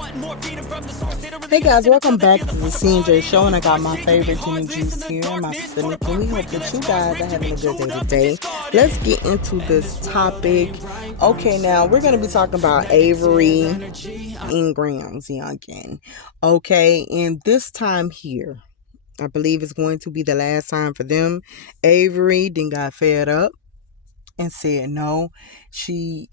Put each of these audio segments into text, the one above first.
Hey guys, welcome back to the CNJ show, and I got my favorite Jenny Juice here, my sister Nikki. We hope that you guys are having a good day today. Let's get into this topic. Okay, now we're going to be talking about Avery and Gramz, yungn. Okay, and this time here, I believe it's going to be the last time for them. Avery then got fed up and said no. She,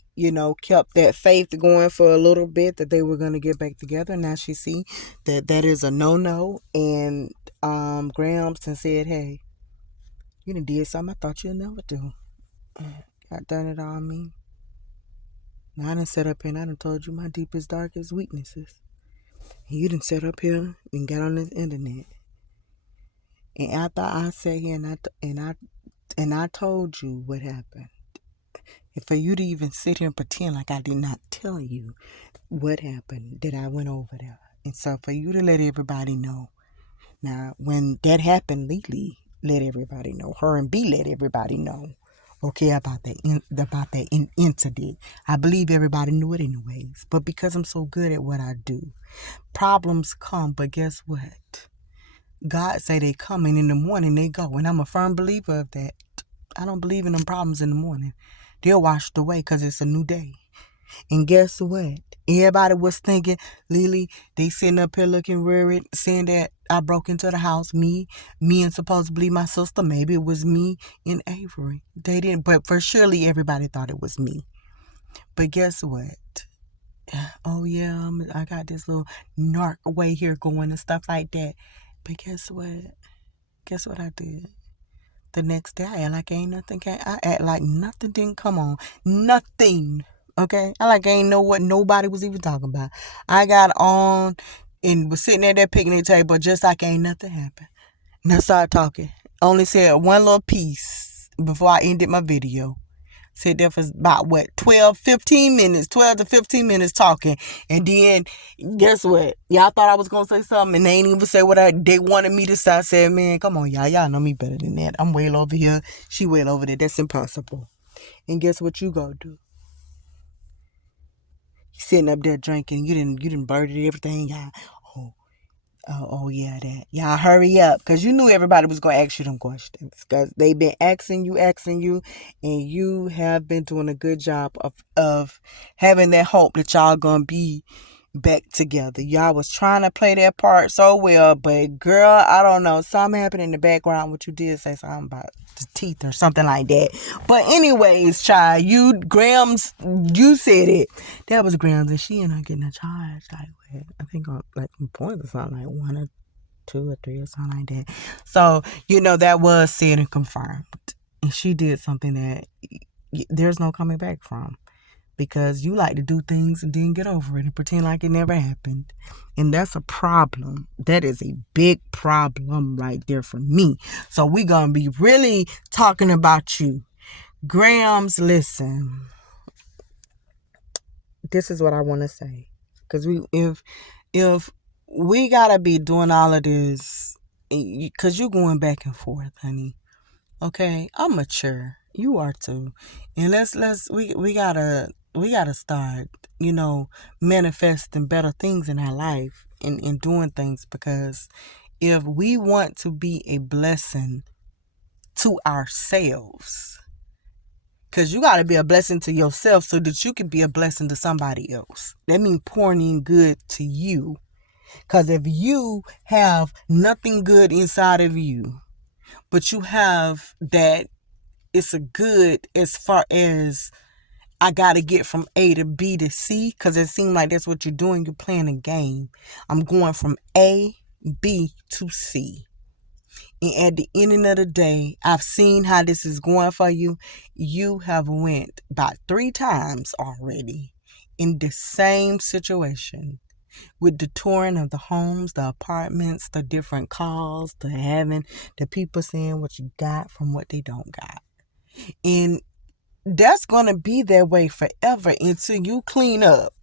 kept that faith going for a little bit that they were going to get back together. Now she see that is a no. And Gramz and said, hey, you done did something I thought you'd never do. Got done it on me. Now I done set up here and I done told you my deepest, darkest weaknesses. And you done set up here and got on this internet. And after I sat here and I told you what happened, and for you to even sit here and pretend like I did not tell you what happened, that I went over there. And so for you to let everybody know. Now, when that happened, Lily let everybody know. Her and B let everybody know. Okay, about that incident. I believe everybody knew it anyways. But because I'm so good at what I do, problems come. But guess what? God say they come, and in the morning they go. And I'm a firm believer of that. I don't believe in them problems in the morning. They're washed away because it's a new day. And guess what? Everybody was thinking, Lily, they sitting up here looking worried, saying that I broke into the house. Me and supposedly my sister. Maybe it was me and Avery. They didn't, but for surely everybody thought it was me. But guess what? Oh yeah, I got this little narc way here going and stuff like that. But guess what? Guess what I did? The next day, I act like ain't nothing. I act like nothing didn't come on. Nothing. Okay? I like I ain't know what nobody was even talking about. I got on and was sitting at that picnic table just like ain't nothing happened. And I started talking. Only said one little piece before I ended my video. Sit there for about 12 to 15 minutes talking. And then, guess what? Y'all thought I was going to say something and they ain't even say what they wanted me to say. I said, man, come on, y'all. Y'all know me better than that. I'm way over here. She way over there. That's impossible. And guess what you gonna do? You sitting up there drinking. You didn't blurted everything. Y'all, oh yeah, that. Y'all hurry up. Because you knew everybody was going to ask you them questions. Because they been asking you. And you have been doing a good job of having that hope that y'all going to be back together. Y'all was trying to play that part so well. But girl, I don't know. Something happened in the background. What you did say something about the teeth or something like that. But anyways, child, Gramz, you said it. That was Gramz, and she ended up getting a charge. Like, I think like points or something, like 1 or 2 or 3 or something like that. So, that was said and confirmed. And she did something that there's no coming back from. Because you like to do things and then get over it and pretend like it never happened. And that's a problem. That is a big problem right there for me. So we're going to be really talking about you. Gramz, listen. This is what I want to say. Because if we got to be doing all of this, because you're going back and forth, honey. Okay? I'm mature. You are too. And we gotta start, manifesting better things in our life and doing things, because if we want to be a blessing to ourselves, because you got to be a blessing to yourself so that you can be a blessing to somebody else. That means pouring in good to you. Because if you have nothing good inside of you, but you have that it's a good as far as I got to get from A to B to C, because it seems like that's what you're doing. You're playing a game. I'm going from A, B to C. And at the ending of the day, I've seen how this is going for you. You have went about 3 times already in the same situation. With the touring of the homes, the apartments, the different calls, the having the people saying what you got from what they don't got. And that's going to be that way forever until you clean up.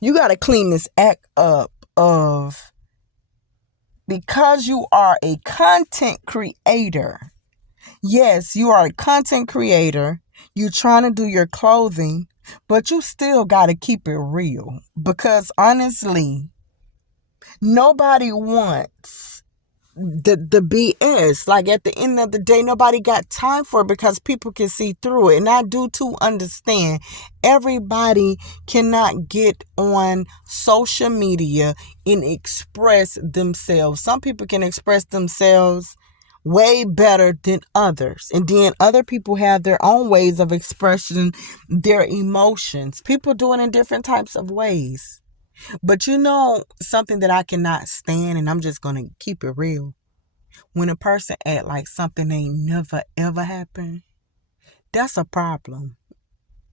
You got to clean this act up of, because you are a content creator. Yes, you are a content creator. You're trying to do your clothing. But you still got to keep it real. Because honestly, nobody wants the BS. Like at the end of the day, nobody got time for it because people can see through it. And I do too understand everybody cannot get on social media and express themselves. Some people can express themselves way better than others. And then other people have their own ways of expressing their emotions. People do it in different types of ways. But you know, something that I cannot stand, and I'm just going to keep it real. When a person act like something ain't never ever happened, that's a problem.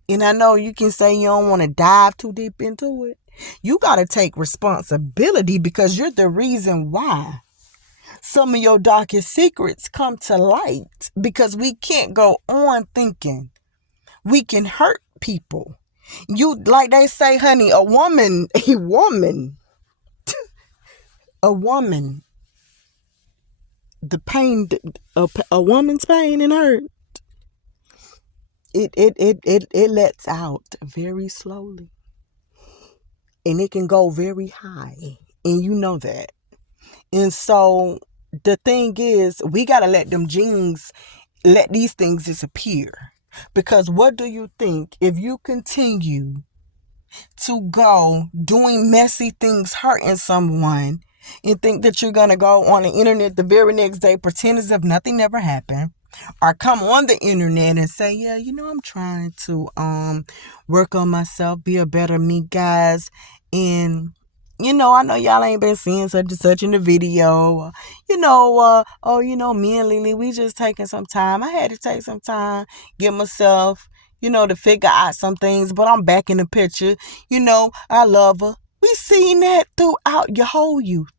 And I know you can say you don't want to dive too deep into it. You got to take responsibility because you're the reason why some of your darkest secrets come to light, because we can't go on thinking we can hurt people. You, like they say, honey, a woman, a woman, the pain, a woman's pain and hurt, it lets out very slowly, and it can go very high, and you know that. And so the thing is, we got to let these things disappear. Because what do you think if you continue to go doing messy things, hurting someone, and think that you're going to go on the internet the very next day, pretend as if nothing ever happened, or come on the internet and say, yeah, I'm trying to work on myself, be a better me, guys, and I know y'all ain't been seeing such and such in the video. Me and Lily, we just taking some time. I had to take some time, get myself, to figure out some things, but I'm back in the picture. I love her. We seen that throughout your whole youth.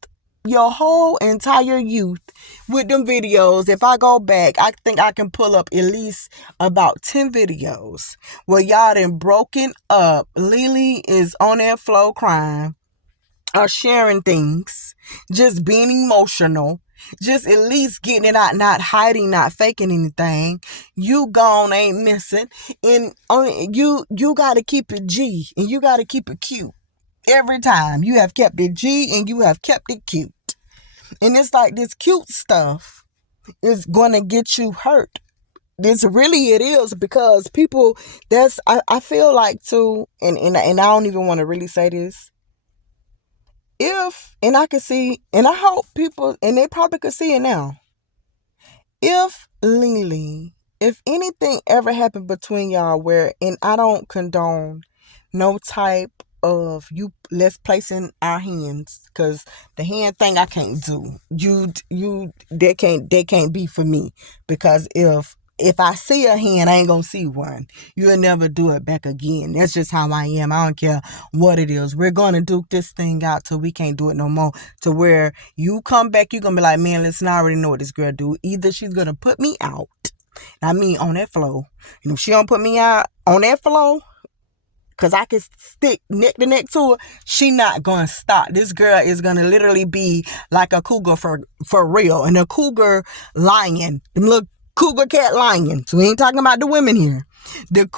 Your whole entire youth with them videos. If I go back, I think I can pull up at least about 10 videos where y'all done broken up. Lily is on that floor crying, or sharing things, just being emotional, just at least getting it out, not hiding, not faking anything. You gone, ain't missing. And you got to keep it G, and you got to keep it cute. Every time you have kept it G and you have kept it cute. And it's like this cute stuff is going to get you hurt. It is, because people, I feel like too, and I don't even want to really say this. And I can see, and I hope people, and they probably could see it now. If Lily, if anything ever happened between y'all where, and I don't condone no type of let's place in our hands, because the hand thing I can't do. They can't be for me, because if I see a hand, I ain't gonna see one. You'll never do it back again. That's just how I am. I don't care what it is. We're gonna duke this thing out till we can't do it no more. To where you come back, you're gonna be like, man, listen, I already know what this girl do. Either she's gonna put me out, I mean on that floor. And if she don't put me out on that floor, because I can stick neck to neck to her, she not going to stop. This girl is going to literally be like a cougar for real. And a cougar lion. Them little cougar cat lions. We ain't talking about the women here. Them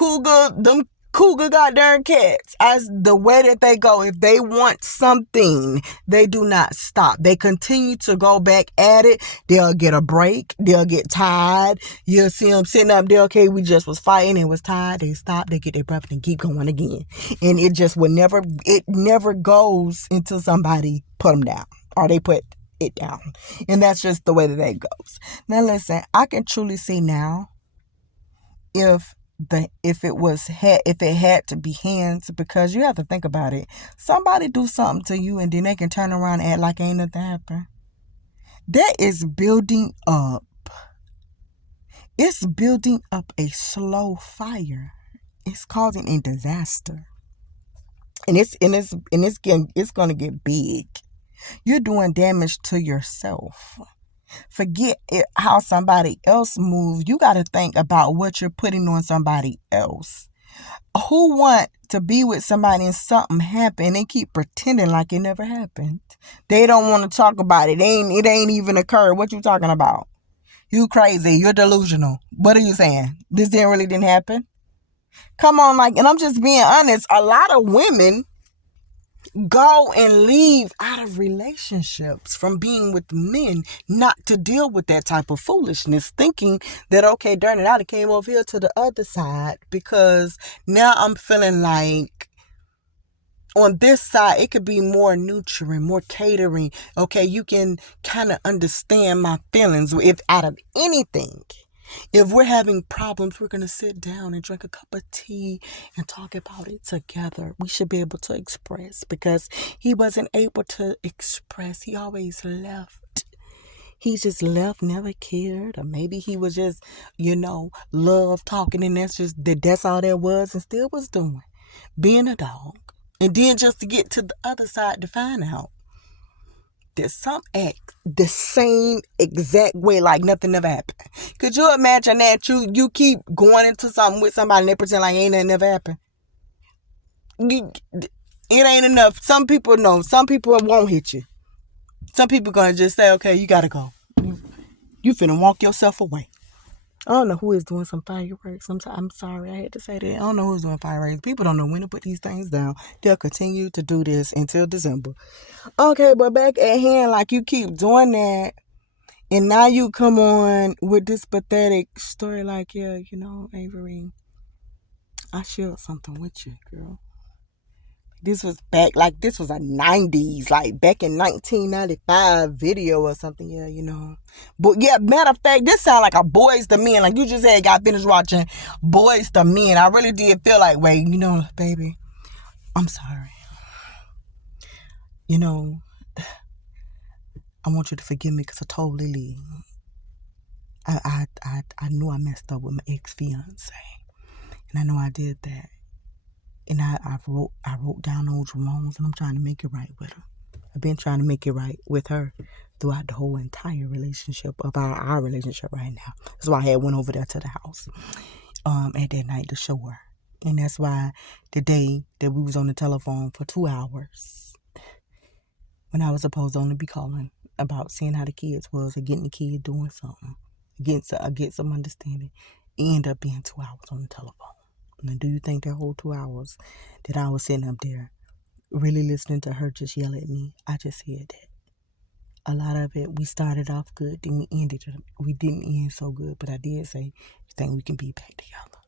cougar goddamn cats, as the way that they go, if they want something, they do not stop. They continue to go back at it. They'll get a break. They'll get tired. You'll see them sitting up there, okay, we just was fighting and was tired. They stop, they get their breath and keep going again. And it just never goes until somebody put them down, or they put it down. And that's just the way that it goes. Now listen, I can truly see now if it had to be hands, because you have to think about it. Somebody do something to you and then they can turn around and act like ain't nothing happened. That is building up. It's building up a slow fire. It's causing a disaster. And it's gonna get big. You're doing damage to yourself. Forget how somebody else moves. You got to think about what you're putting on somebody else. Who want to be with somebody and something happened, they keep pretending like it never happened. They don't want to talk about it. It ain't even occurred. What you talking about? You crazy. You're delusional. What are you saying? This didn't happen? Come on, like, and I'm just being honest. A lot of women go and leave out of relationships from being with men not to deal with that type of foolishness, thinking that, okay, darn it, I came over here to the other side because now I'm feeling like on this side it could be more nurturing, more catering. Okay, you can kind of understand my feelings. If out of anything, if we're having problems, we're going to sit down and drink a cup of tea and talk about it together. We should be able to express, because he wasn't able to express. He always left. He just left, never cared. Or maybe he was just, love talking, and that's all there was, and still was doing. Being a dog. And then just to get to the other side to find out that some act the same exact way like nothing ever happened. Could you imagine that you keep going into something with somebody and they pretend like ain't nothing ever happened? It ain't enough. Some people know. Some people won't hit you. Some people gonna just say, okay, you gotta go. You finna walk yourself away. I don't know who is doing some fireworks. I'm sorry, I had to say that. I don't know who's doing fireworks. People don't know when to put these things down. They'll continue to do this until December. Okay, but back at hand, like, you keep doing that, and now you come on with this pathetic story like, yeah, Avery, I shared something with you, girl. This was this was a 90s, like back in 1995 video or something, yeah. But yeah, matter of fact, this sound like a Boys to Men. Like, you just got finished watching Boys to Men. I really did feel like, wait, baby, I'm sorry. I want you to forgive me because I told Lily. I knew I messed up with my ex-fiance. And I know I did that. And I wrote down those wrongs, and I'm trying to make it right with her. I've been trying to make it right with her throughout the whole entire relationship of our relationship right now. That's why I had went over there to the house at that night to show her. And that's why the day that we was on the telephone for 2 hours, when I was supposed to only be calling about seeing how the kids was or getting the kid doing something, get some understanding, it ended up being 2 hours on the telephone. Now, do you think that whole 2 hours that I was sitting up there really listening to her just yell at me? I just said that. A lot of it, we started off good, then we didn't end so good, but I did say, you think we can be back together?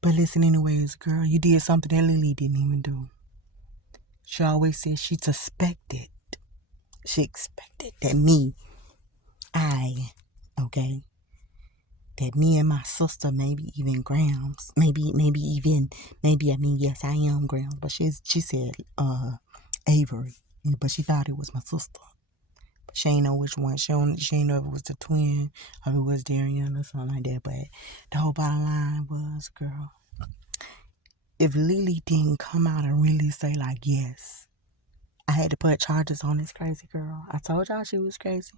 But listen, anyways, girl, you did something that Lily didn't even do. She always said she expected that that me and my sister, maybe even Gramz, yes, I am Gramz, but she said Avery, but she thought it was my sister. But she ain't know which one. She ain't know if it was the twin or if it was Darian or something like that. But the whole bottom line was, girl, if Lily didn't come out and really say, like, yes, I had to put charges on this crazy girl. I told y'all she was crazy.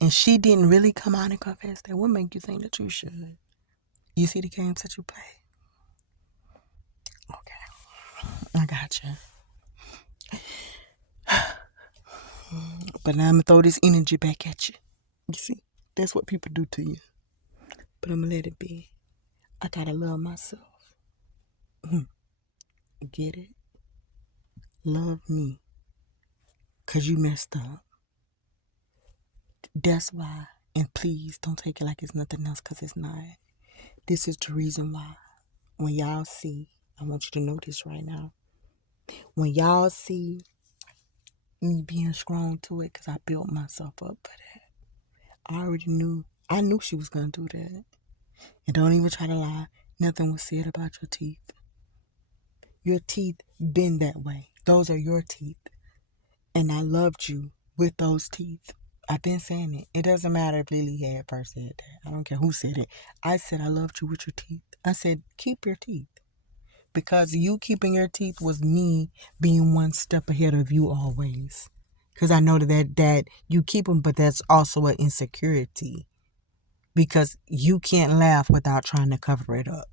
And she didn't really come out and confess that. What make you think that you should? You see the games that you play? Okay. I got you. But now I'm going to throw this energy back at you. You see? That's what people do to you. But I'm going to let it be. I got to love myself. Get it? Love me. Because you messed up. That's why. And please don't take it like it's nothing else, because it's not. This is the reason why. When y'all see, I want you to know this right now. When y'all see me being strong to it, because I built myself up for that. I knew she was going to do that. And don't even try to lie. Nothing was said about your teeth. Your teeth been that way. Those are your teeth. And I loved you with those teeth. I've been saying it. It doesn't matter if Lily had first said that. I don't care who said it. I said I loved you with your teeth. I said keep your teeth. Because you keeping your teeth was me being one step ahead of you always. Because I know that you keep them, but that's also an insecurity. Because you can't laugh without trying to cover it up.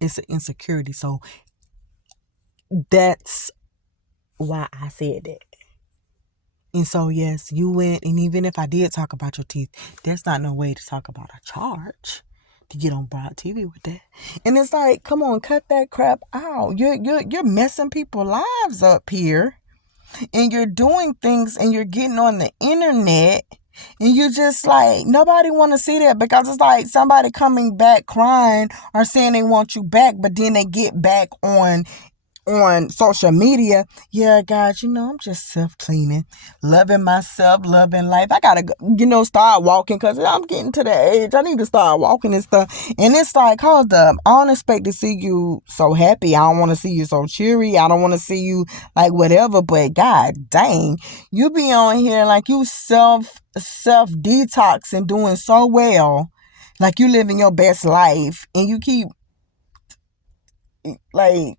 It's an insecurity. So that's why I said that. And so, yes, you went, and even if I did talk about your teeth, there's not no way to talk about a charge. to get on broad TV with that. And it's like, come on, cut that crap out. You're messing people's lives up here. And you're doing things and you're getting on the internet and you just like, nobody want to see that, because it's like somebody coming back crying or saying they want you back, but then they get back on social media. Yeah, guys, I'm just self-cleaning, loving myself, loving life. I gotta, start walking, because I'm getting to the age I need to start walking and stuff. And it's like, hold up, I don't expect to see you so happy. I don't want to see you so cheery. I don't want to see you like whatever, but god dang, you be on here like you self detox and doing so well, like you living your best life, and you keep like,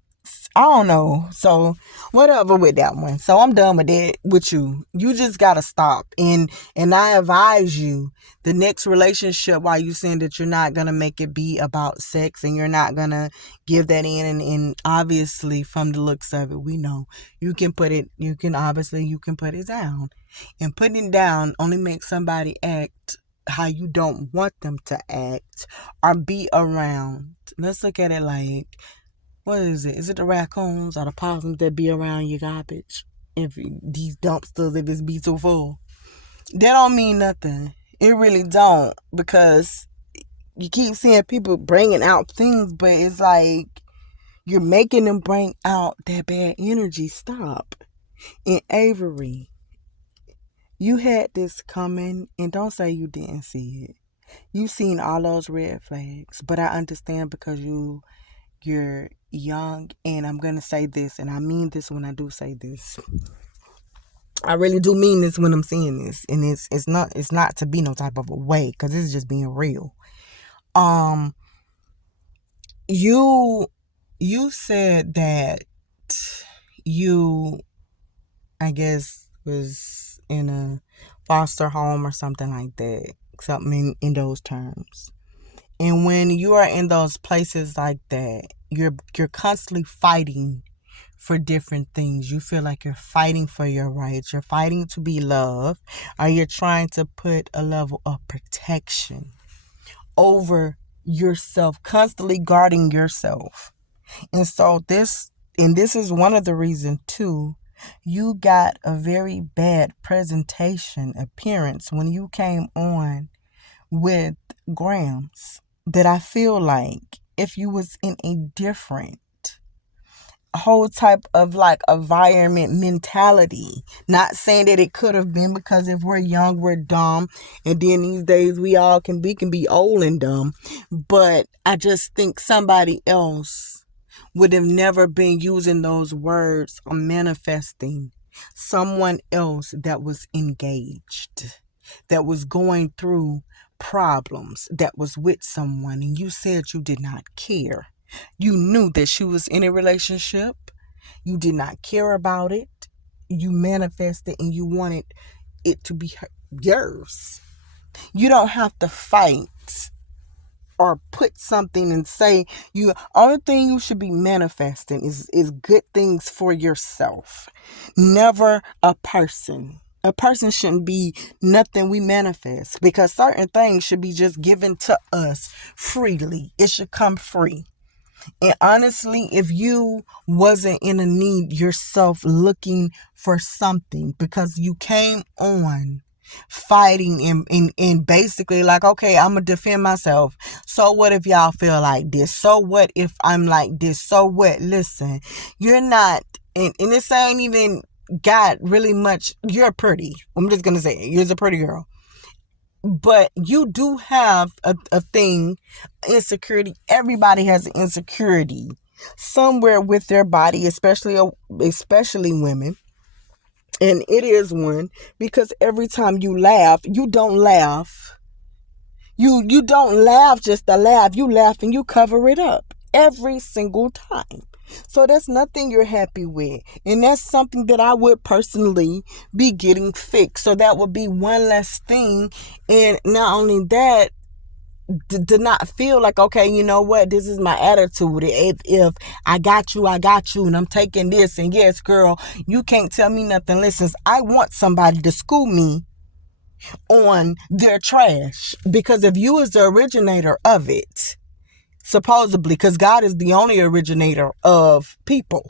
I don't know. So whatever with that one. So I'm done with that with you. You just gotta stop. And I advise you, the next relationship, while you saying that you're not gonna make it be about sex and you're not gonna give that in, and obviously from the looks of it, we know you can put it down. And putting it down only makes somebody act how you don't want them to act or be around. Let's look at it like, what is it? Is it the raccoons or the possums that be around your garbage? If these dumpsters, if it's be too full, that don't mean nothing. It really don't, because you keep seeing people bringing out things, but it's like you're making them bring out that bad energy. Stop. And Avery, you had this coming, and don't say you didn't see it. You seen all those red flags, but I understand, because you're young, and I'm gonna say this, and I mean this when I do say this. I really do mean this when I'm saying this, and it's not to be no type of a way, because it's just being real. You said that you, I guess, was in a foster home or something like that, something in those terms. And when you are in those places like that, you're constantly fighting for different things. You feel like you're fighting for your rights. You're fighting to be loved, or you're trying to put a level of protection over yourself, constantly guarding yourself. And so this is one of the reasons too, you got a very bad presentation appearance when you came on with gramz, that I feel like if you was in a different whole type of like environment mentality, not saying that it could have been, because if we're young, we're dumb, and then these days we all can be old and dumb, but I just think somebody else would have never been using those words or manifesting someone else that was engaged, that was going through problems, that was with someone, and you said you did not care. You knew that she was in a relationship. You did not care about it. You manifested and you wanted it to be yours. You don't have to fight or put something and say you. Only thing you should be manifesting is good things for yourself. Never a person. A person shouldn't be nothing we manifest, because certain things should be just given to us freely. It should come free. And honestly, if you wasn't in a need yourself, looking for something, because you came on fighting and basically like, okay, I'm gonna defend myself. So what if y'all feel like this? So what if I'm like this? So what? Listen, you're not, and this ain't even got really much. You're pretty. I'm just gonna say it. You're a pretty girl. But you do have a thing, insecurity. Everybody has an insecurity somewhere with their body, especially women. And it is one, because every time you laugh, you don't laugh. You don't laugh just to laugh. You laugh and you cover it up every single time. So that's nothing you're happy with. And that's something that I would personally be getting fixed. So that would be one less thing. And not only that, to not feel like, okay, you know what, this is my attitude. If I got you, and I'm taking this, and yes, girl, you can't tell me nothing. Listen, I want somebody to school me on their trash. Because if you was the originator of it, supposedly, because God is the only originator of people.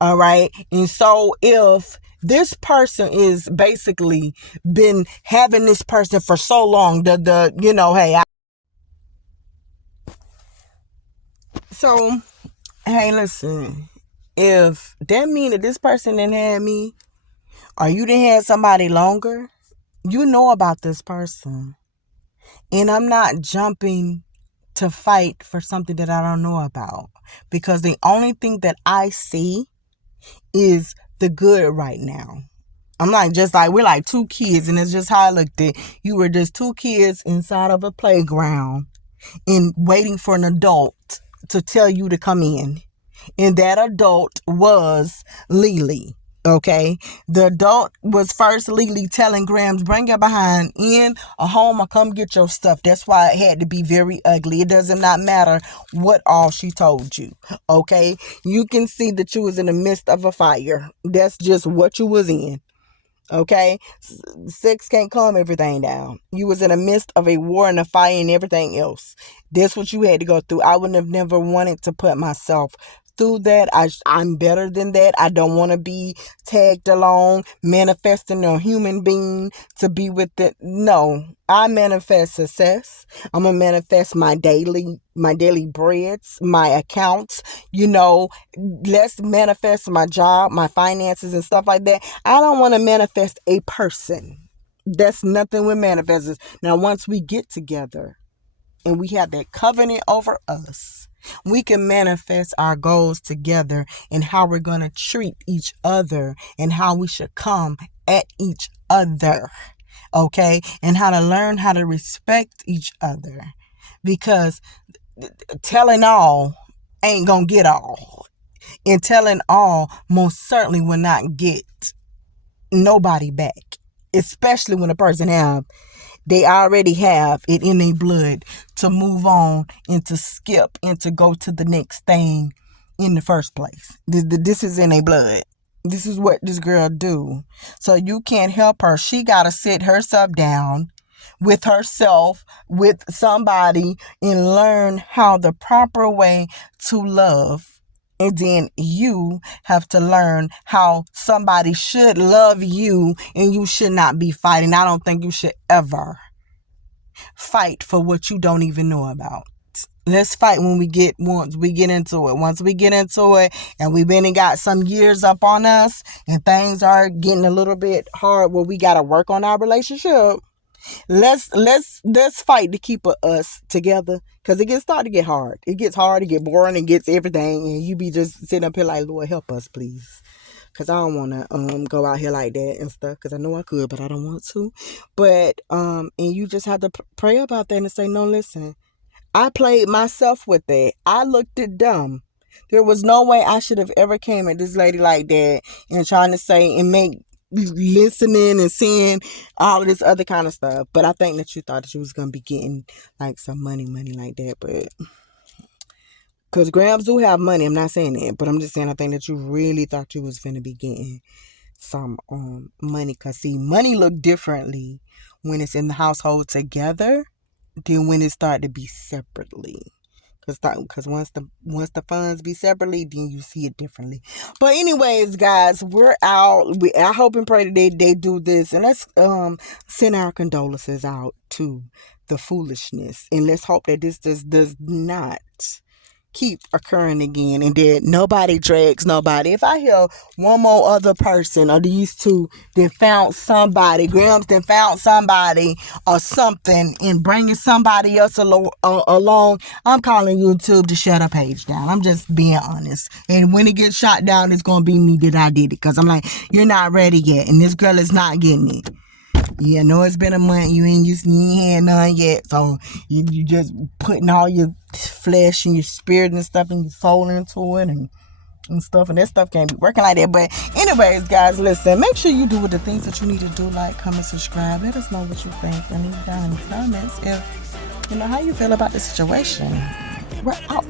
All right. And so if this person is basically been having this person for so long, so, hey, listen, if that mean that this person didn't have me, or you didn't have somebody longer, you know about this person. And I'm not jumping to fight for something that I don't know about. Because the only thing that I see is the good right now. I'm like, just like, we're like two kids, and it's just how I looked at. You were just two kids inside of a playground and waiting for an adult to tell you to come in. And that adult was Lily. Okay, the adult was first Lily telling Gramz, bring your behind in a home or come get your stuff. That's why it had to be very ugly. It doesn't not matter what all she told you. Okay, you can see that you was in the midst of a fire. That's just what you was in. Okay, sex can't calm everything down. You was in the midst of a war and a fire and everything else. That's what you had to go through. I would have never wanted to put myself through that. I'm better than that. I don't want to be tagged along, manifesting a human being to be with it. No, I manifest success. I'm gonna manifest my daily breads, my accounts. Let's manifest my job, my finances, and stuff like that. I don't want to manifest a person. That's nothing with manifestors. Now, once we get together and we have that covenant over us, we can manifest our goals together and how we're going to treat each other and how we should come at each other. Okay? And how to learn how to respect each other. Because telling all ain't going to get all. And telling all most certainly will not get nobody back. Especially when a person they already have it in their blood to move on and to skip and to go to the next thing in the first place. This is in their blood. This is what this girl do. So you can't help her. She got to sit herself down with herself, with somebody, and learn how the proper way to love. And then you have to learn how somebody should love you, and you should not be fighting. I don't think you should ever fight for what you don't even know about. Let's fight once we get into it. Once we get into it and we've been and got some years up on us and things are getting a little bit hard where we got to work on our relationship. Let's fight to keep us together, because it gets started to get hard. It gets hard, it get boring, it gets everything, and you be just sitting up here like, Lord, help us, please. Because I don't want to go out here like that and stuff, because I know I could, but I don't want to. But and you just have to pray about that and say, no, listen, I played myself with that. I looked it dumb. There was no way I should have ever came at this lady like that and trying to say and make listening and seeing all of this other kind of stuff. But I think that you thought that you was gonna be getting like some money like that. But because Gramz do have money, I'm not saying that, but I'm just saying I think that you really thought you was gonna be getting some money. Because see, money look differently when it's in the household together than when it start to be separately. Because once the funds be separately, then you see it differently. But anyways, guys, we're out. I hope and pray that they do this. And let's send our condolences out to the foolishness. And let's hope that this does not keep occurring again, and that nobody drags nobody. If I hear one more other person or these two then found somebody, Gramz then found somebody or something and bringing somebody else along, I'm calling YouTube to shut her page down. I'm just being honest. And when it gets shot down, it's going to be me that I did it, because I'm like, you're not ready yet, and this girl is not getting it. Yeah, I know it's been a month. You ain't had none yet. So you just putting all your flesh and your spirit and stuff and your soul into it and stuff. And that stuff can't be working like that. But anyways, guys, listen. Make sure you do the things that you need to do. Like, comment, subscribe. Let us know what you think. And leave down in the comments if you know how you feel about the situation. We're out.